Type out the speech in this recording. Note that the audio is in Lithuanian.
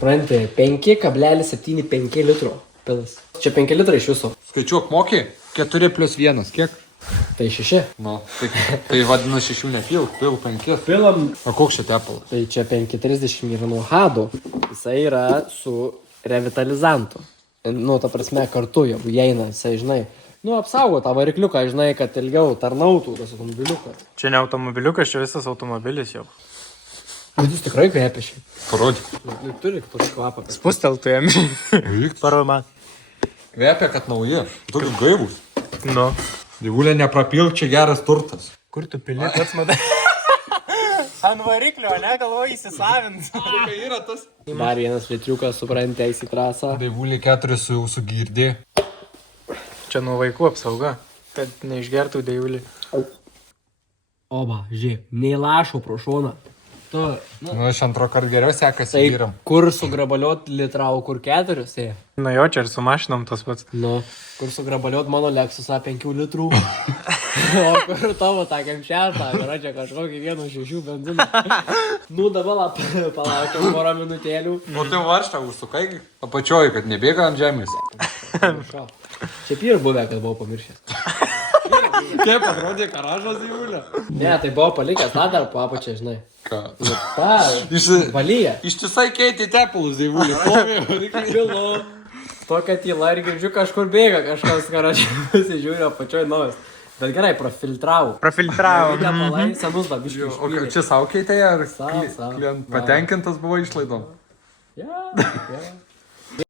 Pranti, 5,75 litro pilas. Čia 5 litrai iš viso. Skaičiuok, moki? 4 + 1, kiek? Tai 6. Nu, tai vadinu 6 nepil, pil 5. Pilam. O koks čia tepalas? Tai čia 5,30 yra nuo hado. Jisai yra su revitalizantu. Nu, ta prasme, kartu jau įeina, jisai, žinai, nu, apsaugo tą varikliuką, žinai, kad ilgiau tarnautų tas automobiliukas. Čia ne automobiliukas, čia visas automobilis jau. Bet jis tikrai kvepia šiai. Parodyk. Turi tokį kvapą. Spusteltų jam. Paroma. Kvepia, kad nauji. Tokius gaivus. Nu. Dievulė neprapilk, čia geras turtas. Kur tu pili pats matai? Ant variklio, ne, galvoju įsisavint. Tai yra tas. Dar vienas litriukas, supranti, eis į trasą. Dievulė 4 su girdė. Čia nuo vaikų apsauga. Kad neišgertų deivulį. Oba, žiūrėk, nei lašo pro šoną. Tu, Nu, iš antro karto geriau sekasi taip, vyram. kur sugrabaliot litrą, o kur 4, tai. Nu jo, čia ir su mašinom tas pats. Nu, kur sugrabaliot mano Lexusą 5 litrų. O kur tavo tą kemšetą, yra čia kažkokį 1,6 benziną. Nu, dabar palaukiam porą minutėlių. O tai varštą užsukai apačioj, kad nebėga ant žemės. Čia ir buvę, kad buvau pamiršęs. Kaip atrodė garažas Dievulė? Ne, tai buvo palikęs tą dar po apačią, žinai. Ką? Nu, tą, valyje. Ištisai keitė tepalus Dievulė. Pilu. Tokia tyla ir girdžiu kažkur bėga kažkas garaže. Pasižiūrė apačioj naujas. Bet gerai, profiltravo. Profiltravo. Tepalai senus da biškai O išpylė. čia sau keitė ar Sau. patenkintas buvo išlaidom? Ja.